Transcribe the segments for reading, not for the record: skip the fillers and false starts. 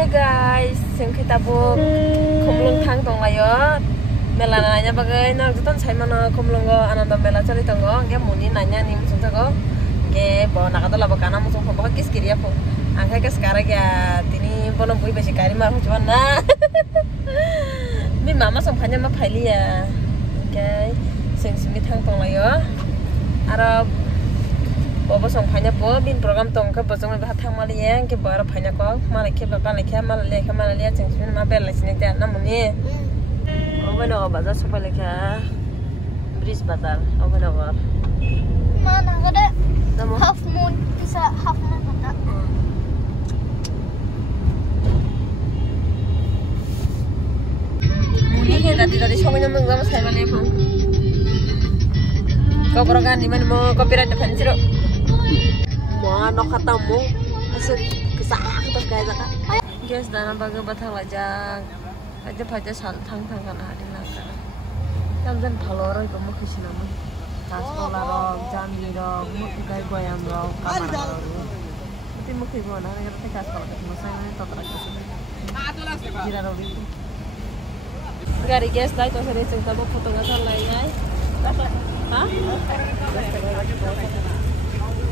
Oke guys, sing kita bu kumlung tang tong layo. Mela nanya bagai nak jutan saya mana kumlung go ananda mela cari tonggo. Ge muni nanya nih musuh go. Ge bawa nak adalah bakana musuh bawa kis kiri apa. Angka ke sekarang ya tini bolong bui besi kari mah cuma na. Ini mama sompanya mah pali ya. Oke, sing simi tang tong layo. Arab Bobo song phanya po bin program tong ka bojong ba thang mali yang ke bar phanya ko mali ke baba le ke mal le ke mal le cheng sin ma bel le sin te na muni obo no bazar so pale ka bridge bazar obo no ba mana ada half moon bisa half moon ada muni ke tadi song nyam ngam sai mali po ko program ni man mo copyright fan siro mau no katamu asal kesah kita kayak zaka guys dana baga bathang lajang aja baca thang thang kana adina ka tamjan phalo roi ko mo khisina mo taskola ro jandi ro mo kai goyam ro kamar ro ti mo khi bona ne ta taskola ka mo sai ne totra ka jira ro bitu gari guys dai to sare chengta bo photo ga sal lai nai ha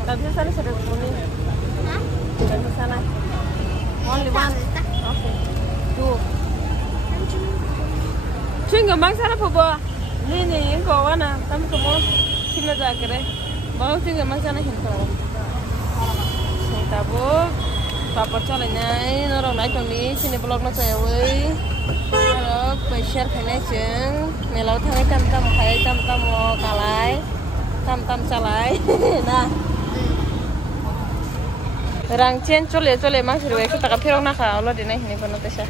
tapi sana sudah kuning. Hah? Di sana. Only one. Okay. Two. Cuma bang sana apa? Ini kau mana? Kami kamu sini aja kere. Mau cuma bang sana hinto. Kita bu, papa calonnya ini orang naik kami sini blog nak saya wei. Kalau share kena ceng, melau tangi tam kai tam mau kalai, tam calai. Nah. Rang chen chole mas ruwe kita ka phirong na kha olo dinai hini kono tesha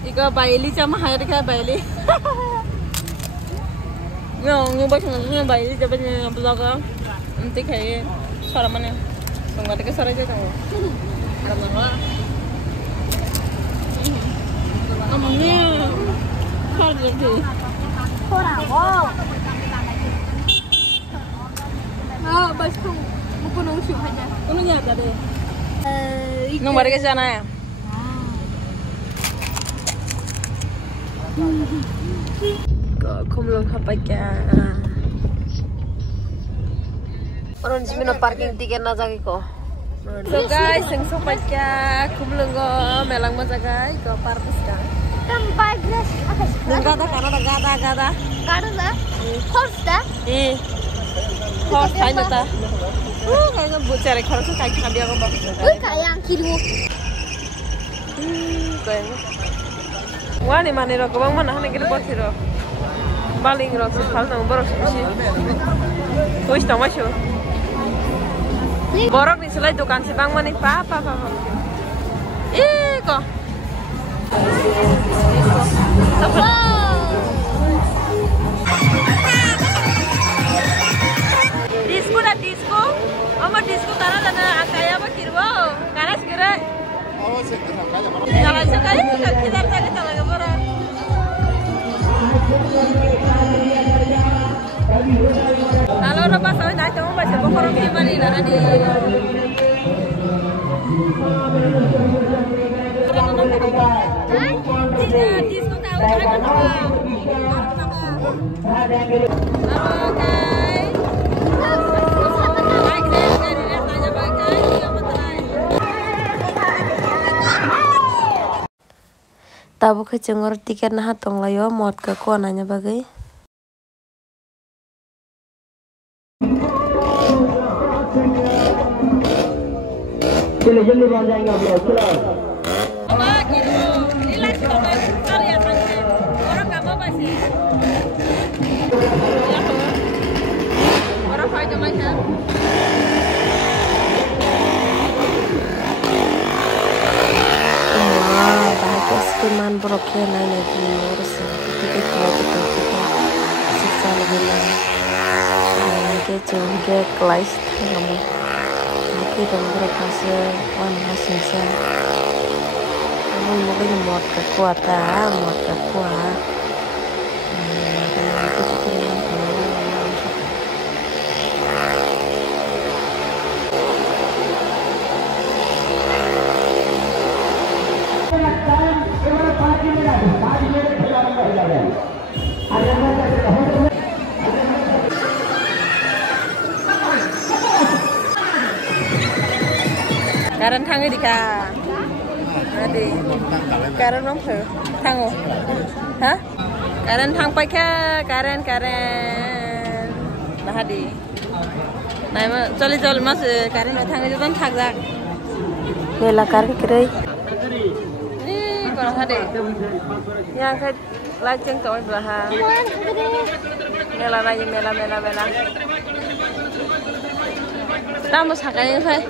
ika baili chama hayar ka baili ngong ba chang ngong baili ja ban bloga umti khai sara mane songwa ke sara ja tang ramama amne khar je thora wo bas tu buku nungsi aja. Kamu nyata deh. Nomor ke sana ya? Kau belum apa ya? Orang di sini parking tiket nazaki ko. So guys, sing sopat ya, kumulong ko melang mo sa guys, ko partis ka. tempat gas atas Gada gada. karena horse dah Horse kain ta. Kayaknya buat cari horse kayak dia ko ba. kayak yang kiri Kayaknya. Wani mane ro ko bang mana hane gele bosiro. Baling ro so sal nang borok sisi. Wis ta masyo. Borok ni selai dukan si bang mane pa. Ko. Disco. Ama disco tanah akaya apa kirbo. Karena segera. Jalan sekali kita cari jalan ke bawah. Kalau lepas saya nak cuma baca pokok gimana ini nanti. Disco tahu kan apa? Halo guys. Tabu ke cengor tiket nah tong layo mod ke ko nanya bagai चलिए जल्दी बन जाएंगे आप लोग चलो Teman broknya nanya di urus tiket kita siksa lebih lama ke jengke kelas kamu kita berkasa warna siksa kamu mungkin mod kekuatan Karen thang đi cả. Đi. Karen nóng thử. Thang không? Hả? Karen thang bay cả. Karen. Nah đi. Này mà choli mas Karen nó thang cho thang ra. Đây là Karen cái đây. Đi còn hả đi. Yang cái lai chân tối là ha. Mela lagi mela. Tamu sakanya saya.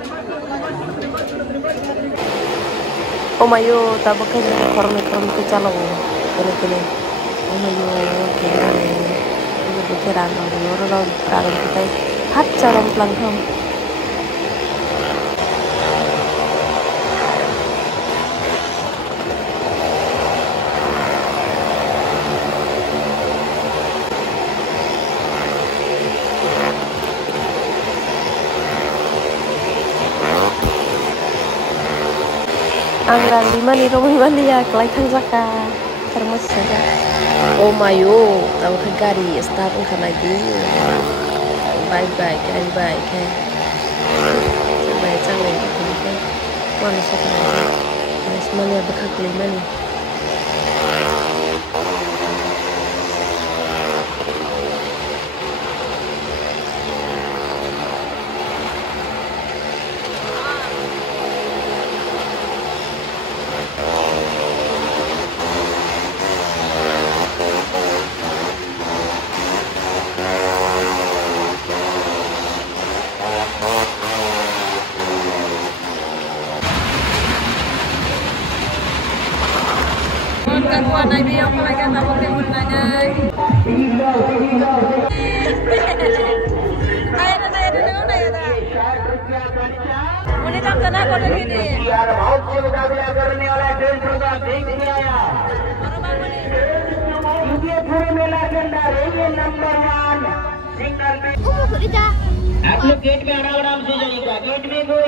Oh mayo, tabu kan korom ke calon. Kene. Oh mayo, kene. Ini bikiran orang orang kita hat calon pelanggan. Anggrang di mana rumah ya kelai tanjaka termos saja. Oh mayo, tahu kegari start kan lagi. Bye bye. Sampai kan. Mana sekarang? Semuanya bekak lima nih. Kawan nabi yang lagi tahu timun nanya. Ayah dengar ya. Ini jam sana kau lagi ni. आप लोग गेट में आराम से जाइएगा गेट में कोई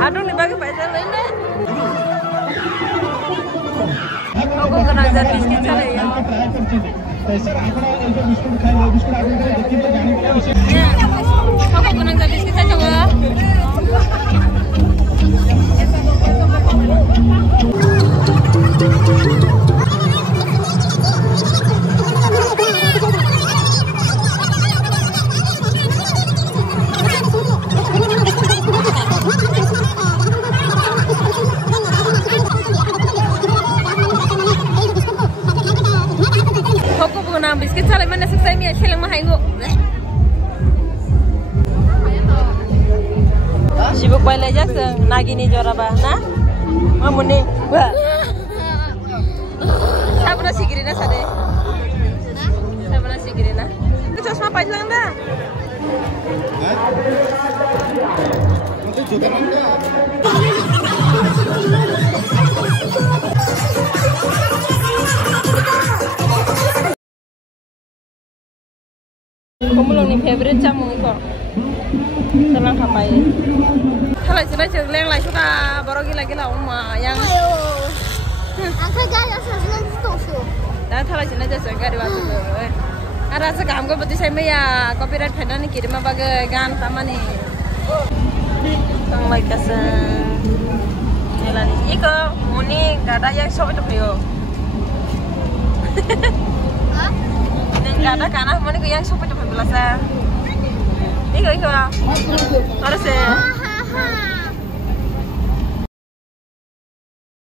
Aduh nih bagi pacar lainnya. Aku kena jadi biskit salah ya. Aku kena jadi biskit saja nggak? Biskit salah mana selesai ni saya lemah itu. Sibuk balik aja nagi ni juara bah, nah? Mamu ni, wah. Siapa nasi kirina sade? Siapa nasi kirina? Itu cosma panjang dah. Nanti juga mana? Kamu long ni favorite jamu itu, telang kapai. Kalau sudah jeleng lah suka baru gila umma yang. Angkat gaya sesuatu itu. Dah kalau sudah jeleng gari waktu tu. Ada sekarang aku betul saya ya copyright pernah ni kirim apa ke gan sama ni. Tang like kasan. Jalan ni. Iko muni kada yang sobat tu yo. Kada kana muni yang sobat tu belasa. Iko lah. Harus ya.